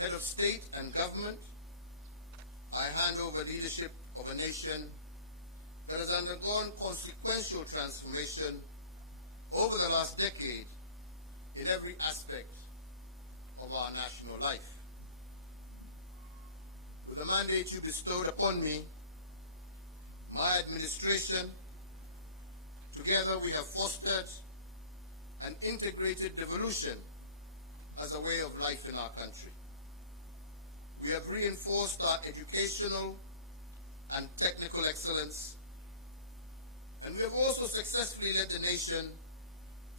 head of state and government, I hand over leadership of a nation that has undergone consequential transformation over the last decade in every aspect of our national life. With the mandate you bestowed upon me, my administration, together we have fostered an integrated devolution as a way of life in our country. We have reinforced our educational and technical excellence, and we have also successfully led the nation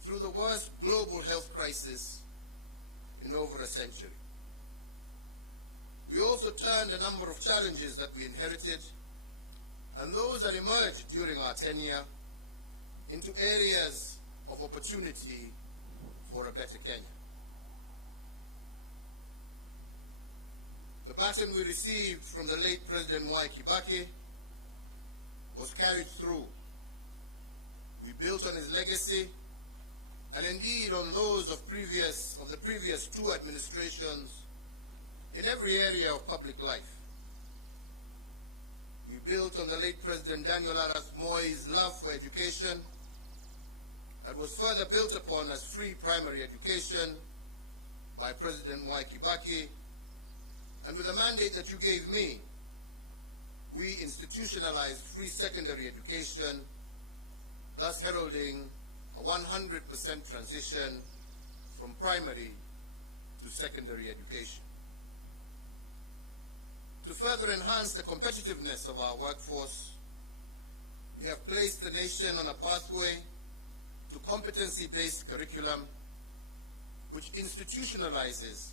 through the worst global health crisis in over a century. We also turned a number of challenges that we inherited and those that emerged during our tenure into areas of opportunity for a better Kenya. The baton we received from the late President Mwai Kibaki was carried through. We built on his legacy and indeed on those of the previous two administrations in every area of public life. We built on the late President Daniel Arap Moi's love for education that was further built upon as free primary education by President Mwai Kibaki, and with the mandate that you gave me, we institutionalized free secondary education, thus heralding a 100% transition from primary to secondary education. To further enhance the competitiveness of our workforce, we have placed the nation on a pathway to competency-based curriculum, which institutionalizes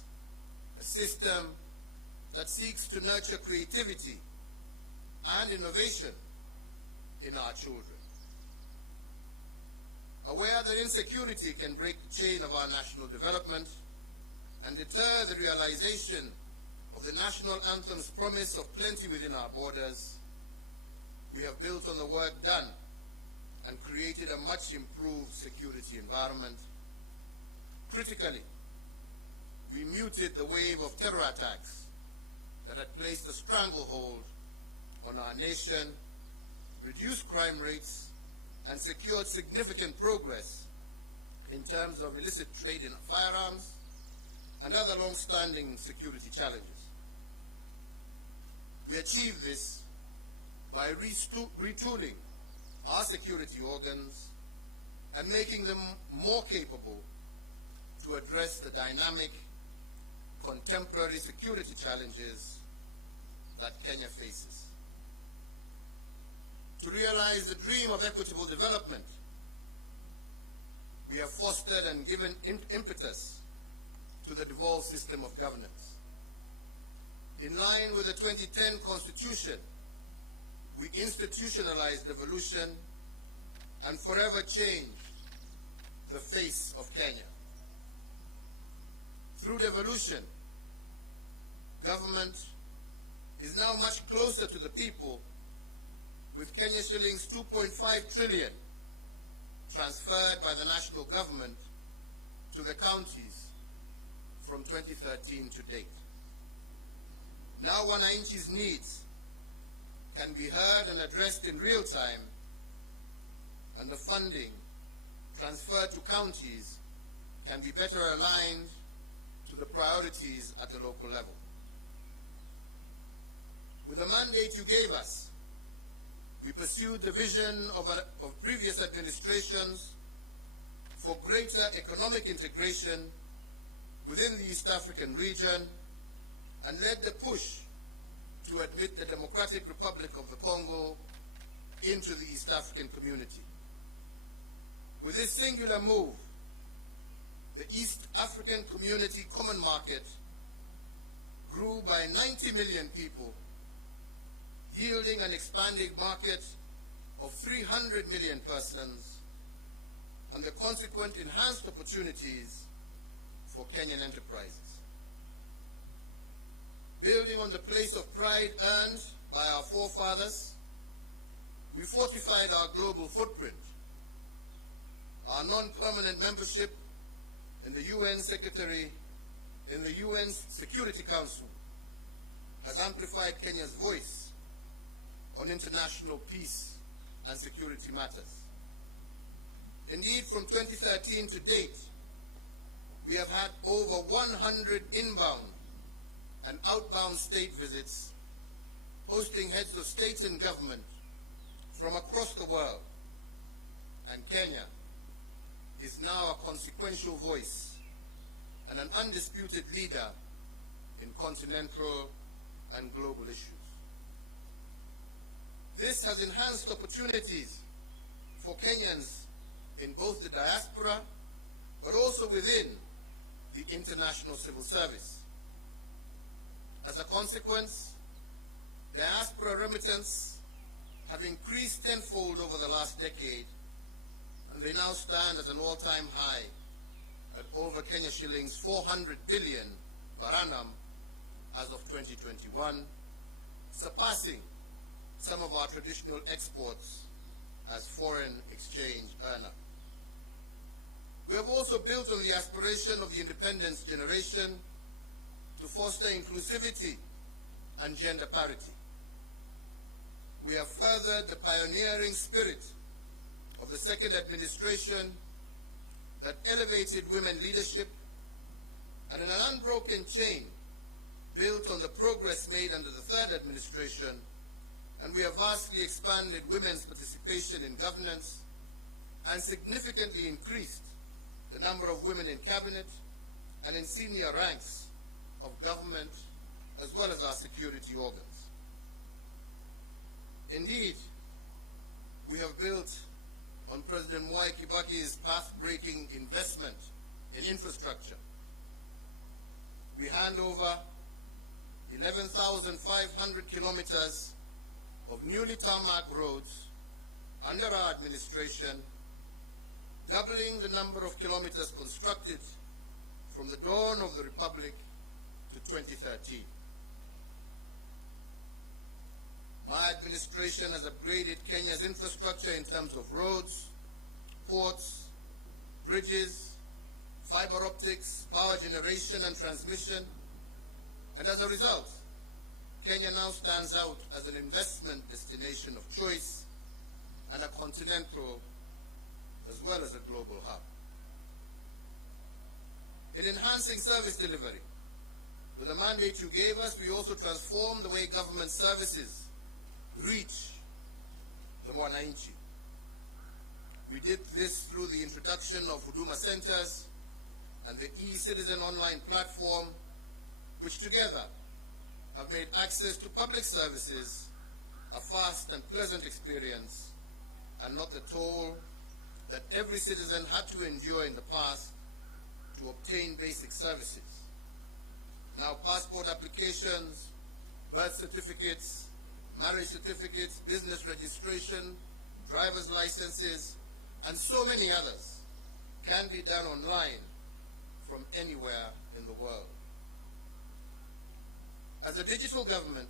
a system that seeks to nurture creativity and innovation in our children. Aware that insecurity can break the chain of our national development and deter the realization of the national anthem's promise of plenty within our borders, we have built on the work done and created a much improved security environment. Critically, we muted the wave of terror attacks that had placed a stranglehold on our nation, reduced crime rates, and secured significant progress in terms of illicit trade in firearms and other long-standing security challenges. We achieved this by retooling our security organs and making them more capable to address the dynamic, contemporary security challenges that Kenya faces. To realize the dream of equitable development, we have fostered and given impetus to the devolved system of governance. In line with the 2010 Constitution, we institutionalized devolution and forever changed the face of Kenya. Through devolution, government is now much closer to the people, with Kenya shillings 2.5 trillion transferred by the national government to the counties from 2013 to date. Now Wananchi's needs can be heard and addressed in real time, and the funding transferred to counties can be better aligned to the priorities at the local level. With the mandate you gave us, we pursued the vision of previous administrations for greater economic integration within the East African region and led the push to admit the Democratic Republic of the Congo into the East African community. With this singular move, the East African Community Common Market grew by 90 million people, yielding an expanding market of 300 million persons and the consequent enhanced opportunities for Kenyan enterprises. Building on the place of pride earned by our forefathers, we fortified our global footprint. Our non-permanent membership in the UN in the UN's Security Council has amplified Kenya's voice on international peace and security matters. Indeed, from 2013 to date, we have had over 100 inbound and outbound state visits, hosting heads of state and government from across the world, and Kenya is now a consequential voice and an undisputed leader in continental and global issues. This has enhanced opportunities for Kenyans in both the diaspora, but also within the international civil service. As a consequence, diaspora remittance have increased tenfold over the last decade, and they now stand at an all-time high at over Kenya shillings 400 billion per annum as of 2021, surpassing some of our traditional exports as foreign exchange earner. We have also built on the aspiration of the independence generation to foster inclusivity and gender parity. We have furthered the pioneering spirit of the second administration that elevated women leadership, and in an unbroken chain built on the progress made under the third administration, and we have vastly expanded women's participation in governance and significantly increased the number of women in cabinet and in senior ranks of government, as well as our security organs. Indeed, we have built on President Mwai Kibaki's path-breaking investment in infrastructure. We hand over 11,500 kilometers of newly tarmac roads under our administration, doubling the number of kilometers constructed from the dawn of the Republic to 2013. My administration has upgraded Kenya's infrastructure in terms of roads, ports, bridges, fiber optics, power generation and transmission, and as a result, Kenya now stands out as an investment destination of choice and a continental as well as a global hub. In enhancing service delivery, with the mandate you gave us, we also transformed the way government services reach the Mwananchi. We did this through the introduction of Huduma centers and the e-Citizen online platform, which together have made access to public services a fast and pleasant experience, and not the toll that every citizen had to endure in the past to obtain basic services. Now passport applications, birth certificates, marriage certificates, business registration, driver's licenses, and so many others can be done online from anywhere in the world. As a digital government,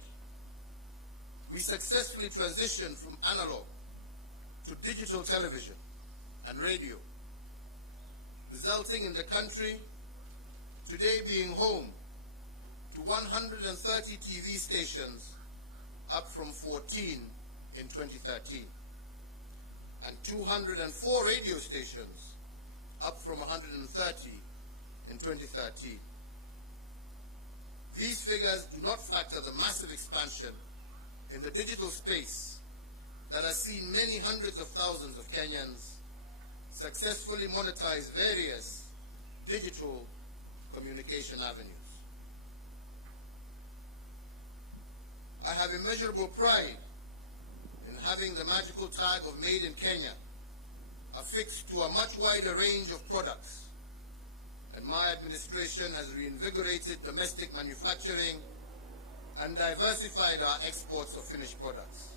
we successfully transitioned from analog to digital television and radio, resulting in the country today being home to 130 TV stations, up from 14 in 2013, and 204 radio stations, up from 130 in 2013. These figures do not factor the massive expansion in the digital space that has seen many hundreds of thousands of Kenyans successfully monetize various digital communication avenues. I have immeasurable pride in having the magical tag of Made in Kenya affixed to a much wider range of products, and my administration has reinvigorated domestic manufacturing and diversified our exports of finished products.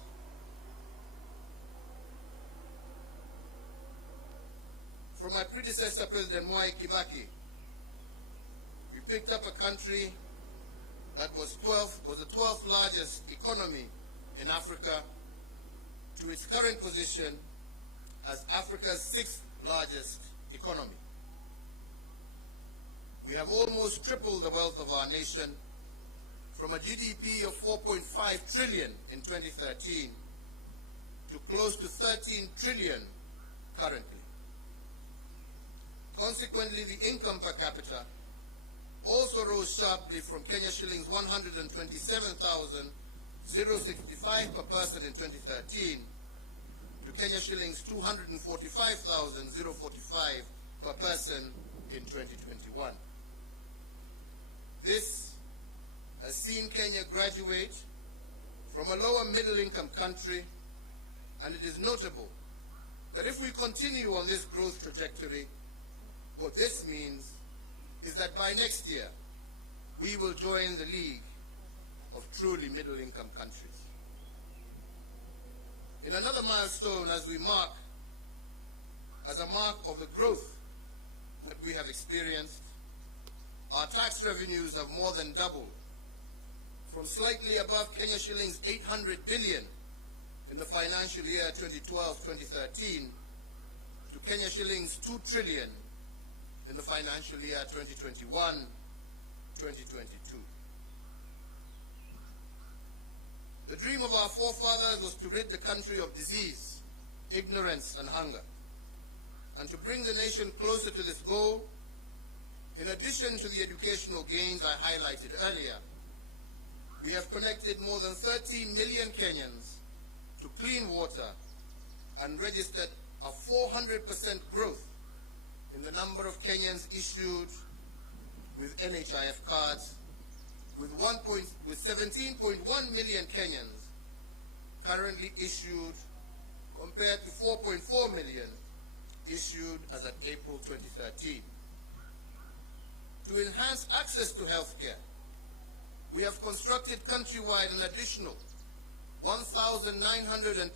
From my predecessor, President Mwai Kibaki, we picked up a country that was the 12th largest economy in Africa to its current position as Africa's 6th largest economy. We have almost tripled the wealth of our nation from a GDP of 4.5 trillion in 2013 to close to 13 trillion currently. Consequently, the income per capita also rose sharply from Kenya shillings 127,065 per person in 2013 to Kenya shillings 245,045 per person in 2021. This has seen Kenya graduate from a lower middle income country, and it is notable that if we continue on this growth trajectory, what this means is that by next year, we will join the league of truly middle-income countries. In another milestone as a mark of the growth that we have experienced, our tax revenues have more than doubled from slightly above Kenya shillings 800 billion in the financial year 2012-2013 to Kenya shillings 2 trillion in the financial year 2021-2022. The dream of our forefathers was to rid the country of disease, ignorance, and hunger. And to bring the nation closer to this goal, in addition to the educational gains I highlighted earlier, we have connected more than 13 million Kenyans to clean water and registered a 400% growth in the number of Kenyans issued with NHIF cards, with 17.1 million Kenyans currently issued compared to 4.4 million issued as at April 2013. To enhance access to healthcare, we have constructed countrywide an additional 1,902